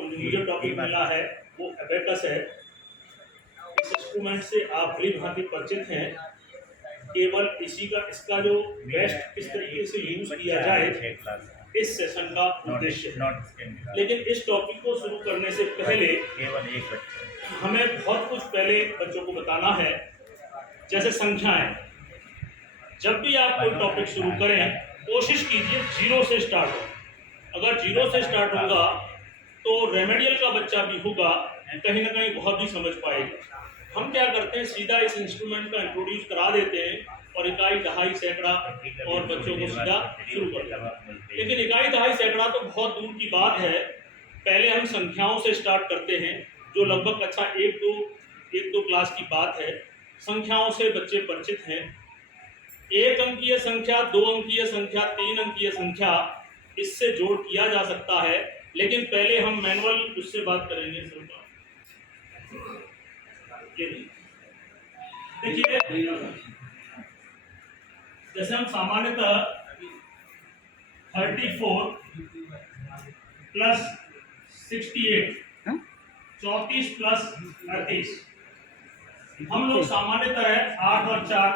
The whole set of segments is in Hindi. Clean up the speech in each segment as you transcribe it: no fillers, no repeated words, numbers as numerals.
आपको जो टॉपिक मिला है वो एबेकस है। इस इंस्ट्रूमेंट से आप भली भांति परिचित हैं। केवल इसका जो बेस्ट किस तरीके से यूज किया जाए इस सेशन का उद्देश्य है। लेकिन इस टॉपिक को शुरू करने से पहले केवल एक बच्चा हमें बहुत कुछ पहले बच्चों को बताना है। जैसे संख्याएं, जब भी आप कोई टॉपिक शुरू करें कोशिश कीजिए जीरो से स्टार्ट हो। अगर जीरो से स्टार्ट होगा तो रेमेडियल का बच्चा भी होगा कहीं ना कहीं बहुत ही समझ पाएगा। हम क्या करते हैं, सीधा इस इंस्ट्रूमेंट का इंट्रोड्यूस करा देते हैं और इकाई दहाई सैकड़ा और बच्चों को सीधा शुरू कर देते हैं। लेकिन इकाई दहाई सैकड़ा तो बहुत दूर की बात है। पहले हम संख्याओं से स्टार्ट करते हैं, जो लगभग अच्छा एक दो क्लास की बात है। संख्याओं से बच्चे परिचित हैं। एक अंकीय संख्या, दो अंकीय संख्या, तीन अंकीय संख्या, इससे जोड़ किया जा सकता है। लेकिन पहले हम मैनुअल उससे बात करेंगे। देखिए, जैसे हम सामान्यतः 34 प्लस 68 34 प्लस 38 हम लोग सामान्यतः 8 और 4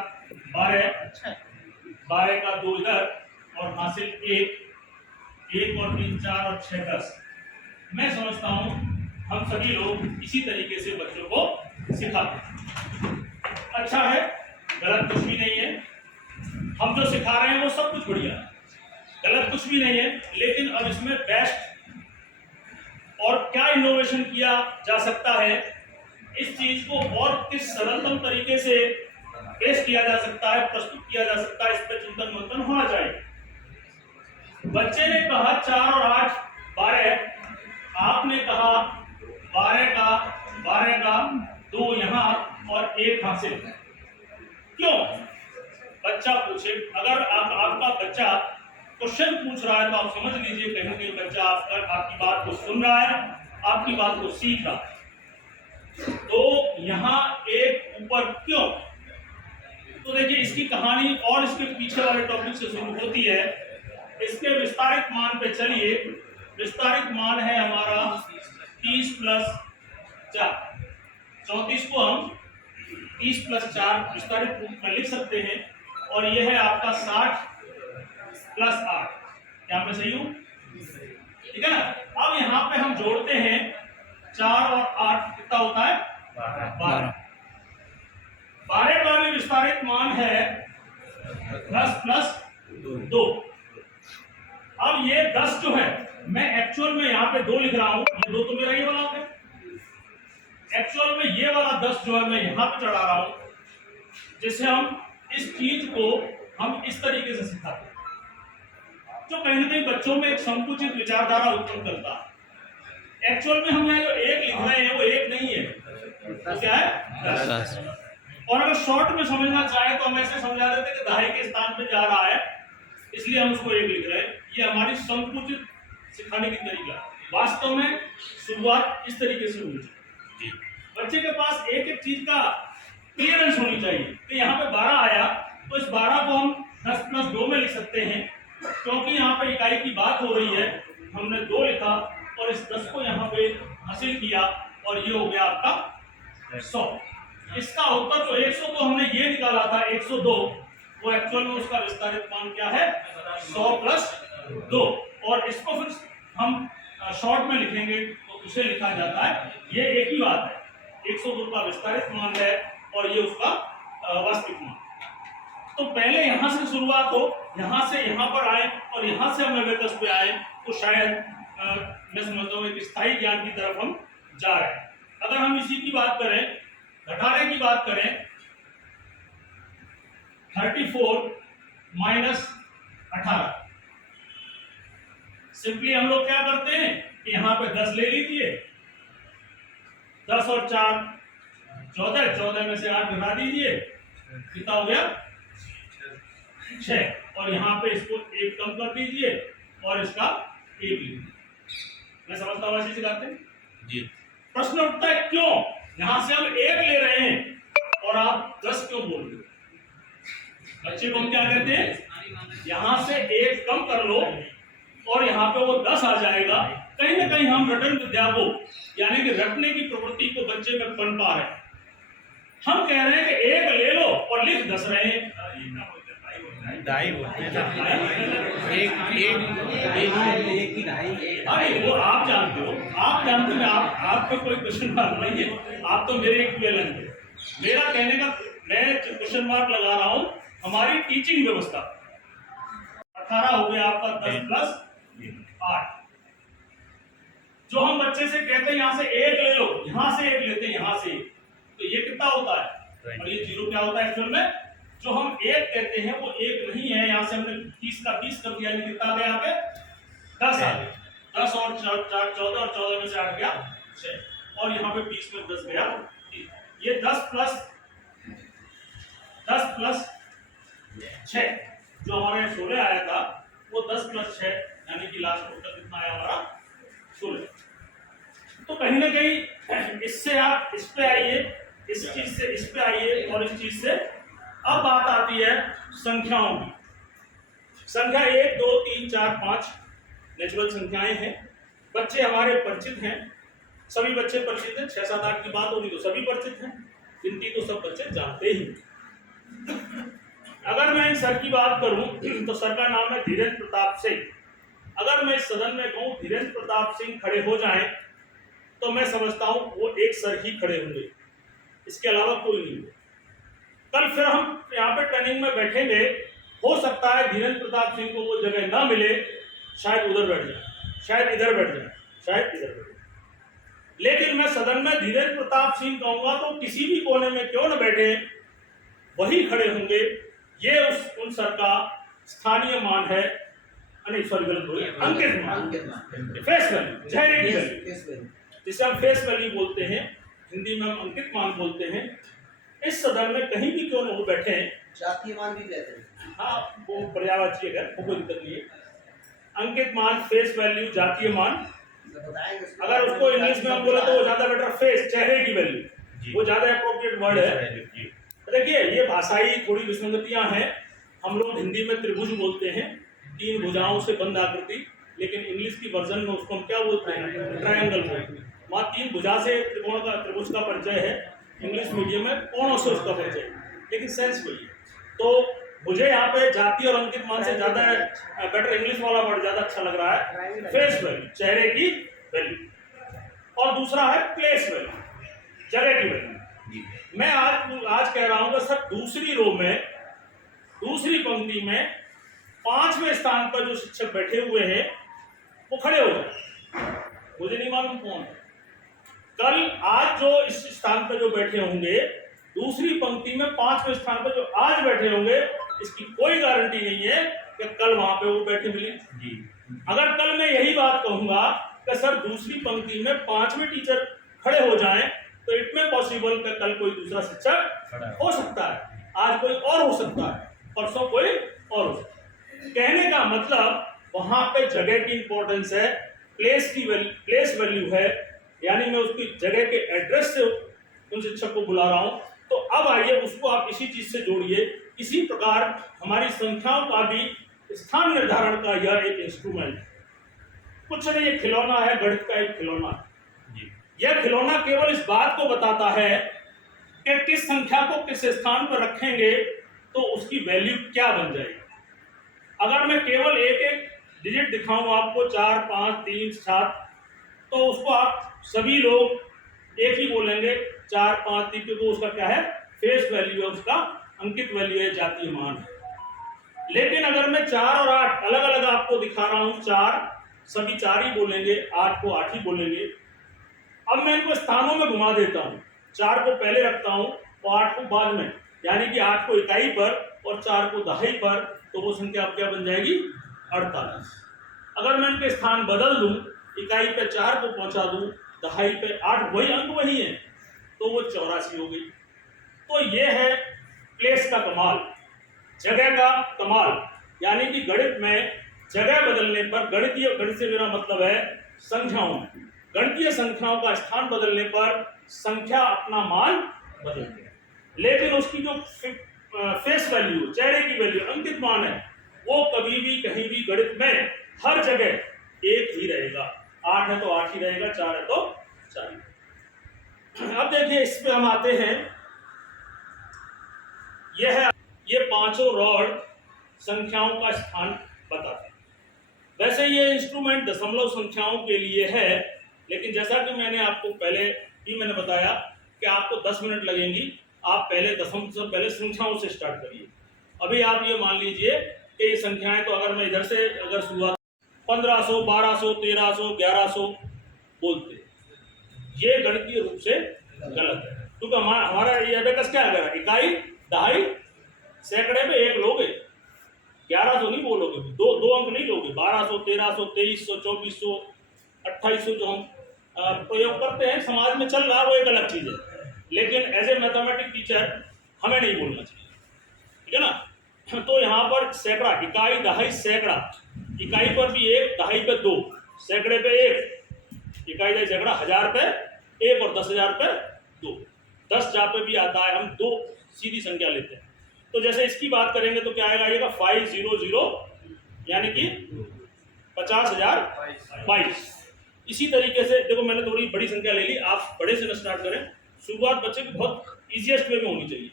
12 का 2 इधर और हासिल 1 और 3 4 और 6 10। मैं समझता हूं हम सभी लोग इसी तरीके से बच्चों को सिखाते हैं। अच्छा है, गलत कुछ भी नहीं है। हम जो सिखा रहे हैं वो सब कुछ बढ़िया है, गलत कुछ भी नहीं है। लेकिन अब इसमें बेस्ट और क्या इनोवेशन किया जा सकता है, इस चीज को और किस सरलतम तरीके से पेश किया जा सकता है, प्रस्तुत किया जा सकता है, इस पर चिंतन मंथन होना चाहिए। बच्चे ने कहा 4 और 8 12, आपने कहा 12 का 2 यहाँ और 1 हासिल। क्यों? बच्चा पूछे। अगर आपका बच्चा क्वेश्चन पूछ रहा है तो आप समझ लीजिए कहीं ना कहीं बच्चा आपकी बात को सुन रहा है, आपकी बात को सीख रहा है। तो यहाँ एक ऊपर क्यों? तो देखिए, इसकी कहानी और इसके पीछे वाले टॉपिक से शुरू होती है। इसके विस्तारित मान पे चलिए। विस्तारित मान है हमारा 30 प्लस 4। 34 को हम 30 प्लस 4 विस्तारित रूप में लिख सकते हैं। और यह है आपका 60 प्लस 8। क्या मैं सही हूं? ठीक है ना। अब यहाँ पे हम जोड़ते हैं 4 और 8 कितना होता है? 12। 12 का भी विस्तारित मान है 10 प्लस 2। अब ये 10 जो है, मैं एक्चुअल में यहाँ पे 2 लिख रहा हूं, ये 2 तो मेरा ये वाला है। एक्चुअल में ये वाला 10 जो है मैं यहाँ पे चढ़ा रहा हूं, जिससे हम इस चीज को हम इस तरीके से सिखाते हैं जो कहीं ना कहीं बच्चों में एक संकुचित विचारधारा उत्पन्न करता है। एक्चुअल में हम जो 1 लिख रहे हैं वो 1 नहीं है, तो क्या है? 10। और अगर शॉर्ट में समझना चाहे तो हम ऐसे समझा देते हैं कि दहाई के स्थान पे जा रहा है, इसलिए हम उसको 1 लिख रहे हैं। ये हमारी संकुचित सिखाने की तरीका। वास्तव में शुरुआत इस तरीके से होनी चाहिए। बच्चे के पास एक एक चीज का क्लियरेंस होनी चाहिए कि यहाँ पे 12 आया तो इस 12 को हम 10 प्लस 2 में लिख सकते हैं, क्योंकि यहाँ पे इकाई की बात हो रही है। हमने 2 लिखा और इस 10 को यहाँ पे हासिल किया और ये हो गया आपका 100। इसका उत्तर जो 100 तो हमने ये निकाला था 102, वो एक्चुअल में उसका विस्तारित मान क्या है? 100 प्लस 2। और इसको फिर हम शॉर्ट में लिखेंगे तो उसे लिखा जाता है, ये एक ही बात है। 102 का विस्तारित मान है और ये उसका वास्तविक मान। तो पहले यहां से शुरुआत हो, यहां से यहां पर आए और यहां से हम एबेकस पे आए तो शायद मैं समझता हूं एक स्थायी ज्ञान की तरफ हम जा रहे हैं। अगर हम इसी की बात करें, घटाने की बात करें, 34 माइनस 18। सिंपली हम लोग क्या करते हैं कि यहाँ पे 10 ले लीजिए, 10 और 4 14, 14 में से 8 घटा दीजिए, कितना हो गया? 6। और यहाँ पे इसको 1 कम कर दीजिए और इसका 1 लीजिए। मैं समझता हूँ ऐसे सिखाते हैं जी। प्रश्न उठता है क्यों यहां से हम 1 ले रहे हैं और आप 10 क्यों बोल रहे हो? बच्चे को हम क्या कहते हैं, यहां से 1 कम कर लो और यहाँ पे वो 10 आ जाएगा कहीं ना कहीं हम रटन विद्या को यानी कि रटने की प्रवृत्ति को बच्चे में पनपा रहे हैं। हम कह रहे हैं कि एक ले लो और लिख 10 रहे हैं। ढाई बोलते हैं ना, एक अरे वो आप जानते हो, आप पे कोई क्वेश्चन मार्क नहीं है, आप तो मेरे इक्विवेलेंट है। मेरा कहने का मैं क्वेश्चन मार्क लगा रहा हूँ हमारी टीचिंग व्यवस्था। 18 हो गया आपका 10 प्लस 8। जो हम बच्चे से कहते हैं यहाँ से एक ले लो, यहाँ से एक लेते हैं, यहाँ से एक, तो ये कितना होता है और ये 0 क्या होता है एक्चुअल में? जो हम एक कहते हैं वो एक नहीं है, यहाँ से हमने 30 का 20 कर दिया, कितना आ गया यहाँ पे 10 आ गया। 10 और 4 14 और 14 में से आ गया 6 और यहाँ पे 20 में 10 गया। ये 10 प्लस 6 जो हमारे 16 आया था वो 10 प्लस 6 यानी कि लास्ट उत्तर कितना आया हमारा 16। तो कहीं ना कहीं इससे आप इस पे आइए, इस चीज से इस पे आइए और इस चीज से अब बात आती है संख्याओं की। संख्या 1 2 3 4 5 नेचुरल संख्याएं हैं। बच्चे हमारे परिचित हैं, सभी बच्चे परिचित हैं। 6 7 8 की बात होगी तो सभी परिचित हैं, गिनती तो सब बच्चे जानते ही। अगर मैं इन सर की बात करूं तो सर का नाम है धीरेन्द्र प्रताप सिंह। अगर मैं इस सदन में कहूं धीरेन्द्र प्रताप सिंह खड़े हो जाएं तो मैं समझता हूं वो एक सर ही खड़े होंगे, इसके अलावा कोई नहीं। कल फिर हम यहाँ पे ट्रेनिंग में बैठेंगे, हो सकता है धीरेन्द्र प्रताप सिंह को वो जगह ना मिले, शायद उधर बैठ जाए, शायद इधर बैठ जाए, शायद इधर बैठ जाए। लेकिन मैं सदन में धीरेन्द्र प्रताप सिंह कहूंगा तो किसी भी कोने में क्यों न बैठे वही खड़े होंगे। ये उन सर का स्थानीय मान है, सॉरी गलत बोले, अंकित मान, फेस वैल्यू, चेहरे की वैल्यू, जिसे हम फेस वैल्यू बोलते हैं, हिंदी में हम अंकित मान बोलते हैं। इस सदन में कहीं भी क्यों न वो बैठे हैं, जातीय मान भी कहते हैं। हाँ वो पर्यायवाची है, वो कोई दिक्कत नहीं है। अंकित मान, फेस वैल्यू, जातीय मान, अगर उसको इंग्लिश में हम बोले तो वो ज्यादा बेटर, फेस चेहरे की वैल्यू, वो ज्यादा अप्रोप्रिएट वर्ड है। देखिए ये भाषाई थोड़ी विसंगतियां हैं। हम लोग हिंदी में त्रिभुज बोलते हैं, 3 भुजाओं से बंद आकृति, लेकिन इंग्लिश की वर्जन में उसको हम क्या बोलते हैं, ट्रायंगल बोलते हैं। वहाँ 3 भुजा से त्रिभुज का परिचय है, इंग्लिश मीडियम में कोणों से उसका परिचय, लेकिन सेंस वही है। तो मुझे यहाँ पे जाति और अंकित मान से ज्यादा बेटर इंग्लिश वाला वर्ड ज्यादा अच्छा लग रहा है, फेस वैल्यू, चेहरे की वैल्यू, और दूसरा है प्लेस वैल्यू, जगह की वैल्यू। मैं आज कह रहा हूं कि सर दूसरी रो में, दूसरी पंक्ति में 5वें स्थान पर जो शिक्षक बैठे हुए हैं वो खड़े हो जाए, मुझे नहीं मालूम कौन है। कल आज जो इस स्थान पर जो बैठे होंगे दूसरी पंक्ति में 5वें स्थान पर जो आज बैठे होंगे, इसकी कोई गारंटी नहीं है कि कल वहां पे वो बैठे मिले जी। अगर कल मैं यही बात कहूंगा कि सर दूसरी पंक्ति में 5वें टीचर खड़े हो जाएं तो इट में पॉसिबल कि कल कोई दूसरा शिक्षक हो सकता है, आज कोई और हो सकता है, परसों कोई और हो सकता है। कहने का मतलब वहां पे जगह की इंपॉर्टेंस है, प्लेस वैल्यू है, यानी मैं उसकी जगह के एड्रेस से उन शिक्षक को बुला रहा हूं। तो अब आइए उसको आप इसी चीज से जोड़िए। इसी प्रकार हमारी संख्याओं का भी स्थान निर्धारण का यह एक इंस्ट्रूमेंट है, कुछ नहीं, ये खिलौना है, गणित का एक खिलौना है। यह खिलौना केवल इस बात को बताता है कि किस संख्या को किस स्थान पर रखेंगे तो उसकी वैल्यू क्या बन जाएगी। अगर मैं केवल एक डिजिट दिखाऊं आपको 4 5 3 7, तो उसको आप सभी लोग एक ही बोलेंगे 4 5 3, क्योंकि उसका क्या है, फेस वैल्यू है, उसका अंकित वैल्यू है, जातीय मान है। लेकिन अगर मैं 4 और 8 अलग अलग आपको दिखा रहा हूं, 4 सभी 4 ही बोलेंगे, 8 को 8 ही बोलेंगे। अब मैं इनको स्थानों में घुमा देता हूं, 4 को पहले रखता हूं और 8 को बाद में, यानी कि 8 को इकाई पर और 4 को दहाई पर, तो वो संख्या अब क्या बन जाएगी, 48। अगर मैं इनके स्थान बदल दूं, इकाई पे 4 को पहुंचा दूं, दहाई पे 8, वही अंक वही है, तो वो 84 हो गई। तो ये है प्लेस का कमाल, जगह का कमाल, यानी कि गणित में जगह बदलने पर, गणित से मेरा मतलब है संख्याओं में, गणितीय संख्याओं का स्थान बदलने पर संख्या अपना मान बदलती है, लेकिन उसकी जो फेस वैल्यू, चेहरे की वैल्यू, अंकित मान है, वो कभी भी कहीं भी गणित में हर जगह एक ही रहेगा। 8 है तो 8 ही रहेगा, 4 है तो 4। अब देखिए इस पे हम आते हैं, ये पांचों रॉड संख्याओं का स्थान बताते हैं। वैसे ये इंस्ट्रूमेंट दशमलव संख्याओं के लिए है, लेकिन जैसा कि मैंने आपको पहले ही मैंने बताया कि आपको 10 मिनट लगेंगी। आप पहले पहले संख्याओं से स्टार्ट करिए। अभी आप ये मान लीजिए कि ये संख्याएं, तो अगर मैं इधर से अगर शुरुआत 1500, 1200, 1300, 1100 बोलते, ये गणितीय रूप से गलत है, क्योंकि हमारा ये एबेकस क्या है, इकाई, दहाई, सैकड़े में एक लोगे, 1100 नहीं बोलोगे, दो अंक नहीं लोगे। 1200, 1300, 2300, 2400, 2800 जो हम प्रयोग करते हैं समाज में चल रहा है, वो एक अलग चीज है, लेकिन एज ए मैथमेटिक टीचर हमें नहीं बोलना चाहिए, ठीक है ना। तो यहाँ पर सैकड़ा, इकाई, दहाई, सैकड़ा, इकाई पर भी 1, दहाई पे 2, सैकड़े पे 1, इकाई, दहाई, सैकड़ा, 1000 पे 1 और 10,000 पे 2। 10 जहाँ पे भी आता है हम 2 सीधी संख्या लेते हैं। तो जैसे इसकी बात करेंगे तो क्या आएगा, 500 यानी कि 50,022। इसी तरीके से देखो मैंने थोड़ी बड़ी संख्या ले ली, आप बड़े से स्टार्ट करें। शुरुआत बच्चे की बहुत इजीएस्ट वे में होनी चाहिए,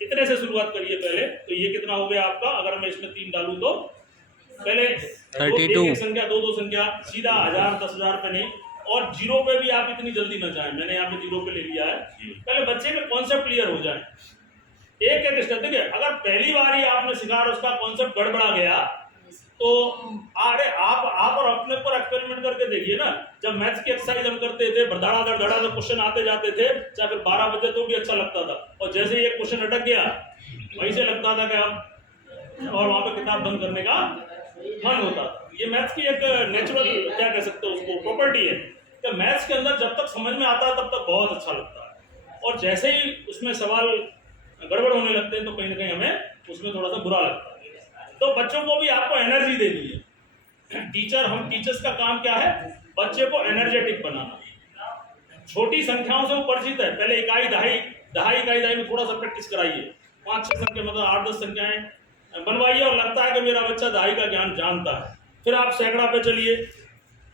इतने से शुरुआत करिए पहले। तो ये कितना हो गया आपका, अगर मैं इसमें 3 डालूं तो पहले 32 एक संख्या, दो संख्या, सीधा 1000, 10,000 पे नहीं, और जीरो पे भी आप इतनी जल्दी न जाएं। मैंने यहाँ पे जीरो पे ले लिया है, पहले बच्चे के कॉन्सेप्ट क्लियर हो जाए। एक एक स्टेप देखिए, अगर पहली बार ही आपने सिखा और उसका कॉन्सेप्ट गड़बड़ा गया तो अरे आप और अपने पर एक्सपेरिमेंट करके देखिए ना। जब मैथ्स की एक्सरसाइज हम करते थे, धड़ाधड़ क्वेश्चन आते जाते थे, चाहे फिर 12 बजे तो भी अच्छा लगता था, और जैसे ही एक क्वेश्चन अटक गया वहीं से लगता था कि अब, और वहां पे किताब बंद करने का मन होता था। ये मैथ्स की एक नेचुरल, क्या कह सकते हो उसको, प्रॉपर्टी है कि मैथ्स के अंदर जब तक समझ में आता है तब तक बहुत अच्छा लगता है, और जैसे ही उसमें सवाल गड़बड़ होने लगते हैं तो कहीं ना कहीं हमें उसमें थोड़ा सा बुरा लगता है। तो बच्चों को भी आपको एनर्जी देनी है। हम टीचर्स का काम क्या है, बच्चे को एनर्जेटिक बनाना। छोटी संख्याओं से वो परिचित है, पहले इकाई, दहाई में थोड़ा सा प्रैक्टिस कराइए। 5-6 संख्या, मतलब 8-10 संख्याएं बनवाइए, और लगता है कि मेरा बच्चा दहाई का ज्ञान जानता है। फिर आप सैकड़ा पे चलिए,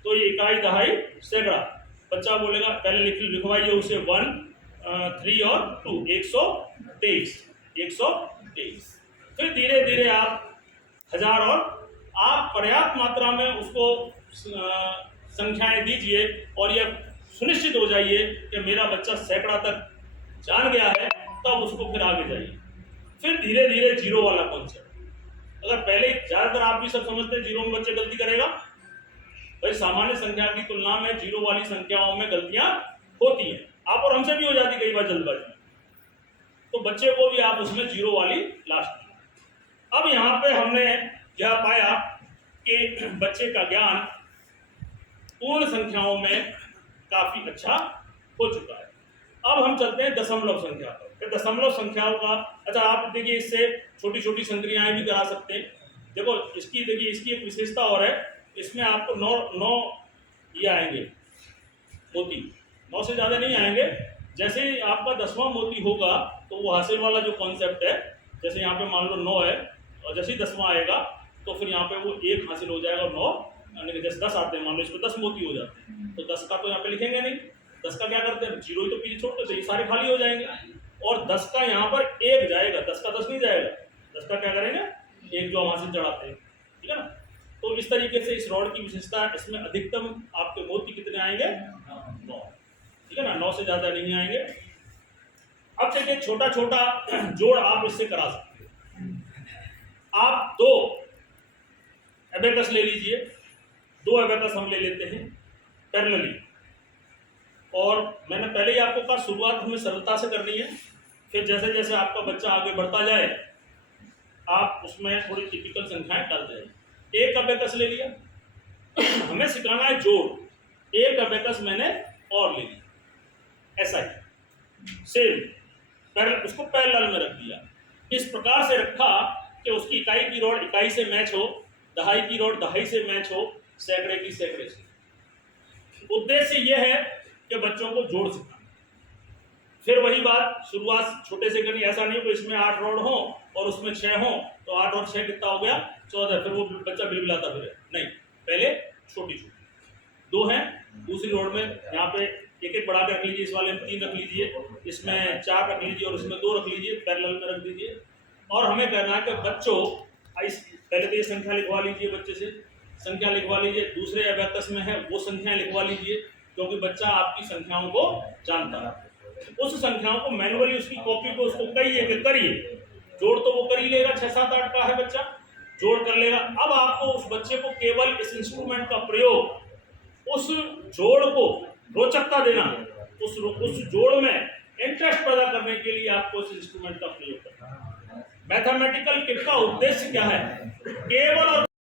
तो ये इकाई, दहाई, सैकड़ा, बच्चा बोलेगा, पहले लिखवाइए उसे 1, 3 और 2, 123। फिर धीरे धीरे आप 1000, और आप पर्याप्त मात्रा में उसको संख्याएं दीजिए, और यह सुनिश्चित हो जाइए कि मेरा बच्चा सैकड़ा तक जान गया है, तब उसको फिर आगे जाइए। फिर धीरे धीरे जीरो वाला कॉन्सेप्ट। अगर पहले ज्यादातर आप भी सब समझते हैं जीरो में बच्चे गलती करेगा, भाई सामान्य संख्या की तुलना में जीरो वाली संख्याओं में गलतियां होती हैं, आप और हमसे भी हो जाती कई बार जल्दबाजी में, तो बच्चे को भी आप उसमें जीरो वाली लास्ट। अब यहाँ पे हमने क्या पाया कि बच्चे का ज्ञान पूर्ण संख्याओं में काफी अच्छा हो चुका है। अब हम चलते हैं दशमलव संख्या पर। दशमलव संख्याओं का, अच्छा आप देखिए, इससे छोटी छोटी संक्रियाएं भी करा सकते हैं। देखो इसकी, देखिए इसकी एक विशेषता और है, इसमें आपको 9 ये आएंगे मोती, 9 से ज्यादा नहीं आएंगे। जैसे ही आपका 10वां मोती होगा तो वो हासिल वाला जो कॉन्सेप्ट है, जैसे यहाँ पे मान लो 9 है, और जैसे ही 10वां आएगा तो फिर यहाँ पे वो 1 हासिल हो जाएगा, और 9 जैसे 10 आते हैं, मान लो इसमें 10 मोती हो जाते हैं, तो 10 का तो यहाँ पे लिखेंगे नहीं, 10 का क्या करते हैं, जीरो ही तो पीछे छोड़ते थे, ये सारे खाली हो जाएंगे, और 10 का यहाँ पर 1 जाएगा, 10 का 10 नहीं जाएगा, 10 का क्या करेंगे, 1 जो हम हासिल चढ़ाते हैं, ठीक है ना। तो इस तरीके से इस रॉड की विशेषता है, इसमें अधिकतम आपके मोती कितने आएंगे, 9, ठीक है ना, 9 से ज्यादा नहीं आएंगे। अब देखिए छोटा छोटा जोड़ आप इससे करा सकते हैं। आप 2 एबेकस ले लीजिए, 2 एबेकस हम ले लेते हैं पैरेलली, और मैंने पहले ही आपको कहा शुरुआत हमें सरलता से करनी है, फिर जैसे जैसे आपका बच्चा आगे बढ़ता जाए आप उसमें थोड़ी टिपिकल संख्याएं डालते जाए। 1 एबेकस ले लिया, हमें सिखाना है जोड़, 1 एबेकस मैंने और ले लिया, ऐसा ही सेम उसको पैरेलल में रख दिया। इस प्रकार से रखा कि उसकी इकाई की रॉड इकाई से मैच हो, दहाई की रॉड दहाई से मैच हो, सैकड़े की सैकड़े से। उद्देश्य यह है कि बच्चों को जोड़ सिखाना। फिर वही बात, शुरुआत छोटे से करनी, ऐसा नहीं कि इसमें 8 रॉड हो और उसमें 6 हो, तो 8 और 6 कितना हो गया, 14, फिर वो बच्चा बिलबिलाता फिर नहीं, पहले छोटी छोटी, 2 हैं, दूसरी रोड में यहाँ पे एक एक बढ़ा के रख लीजिए, इस वाले में 3 रख लीजिए, इसमें 4 रख लीजिए और इसमें 2 रख लीजिए, पैरेलल में रख दीजिए। और हमें कहना है कि बच्चों पहले तो ये संख्या लिखवा लीजिए, बच्चे से संख्या लिखवा लीजिए, दूसरे अबैकस में है वो संख्याएं लिखवा लीजिए, क्योंकि बच्चा आपकी संख्याओं को जानता है। उस संख्याओं को मैनुअली उसकी कॉपी को उसको कहिए कि करिए, जोड़ तो वो कर ही लेगा, 6, 7, 8 का है बच्चा, जोड़ कर लेगा। अब आपको उस बच्चे को केवल इस इंस्ट्रूमेंट का प्रयोग उस जोड़ को रोचकता देना, उस जोड़ में इंटरेस्ट पैदा करने के लिए आपको इस इंस्ट्रूमेंट का प्रयोग करना है। मैथमेटिकल किट का उद्देश्य क्या है? केवल और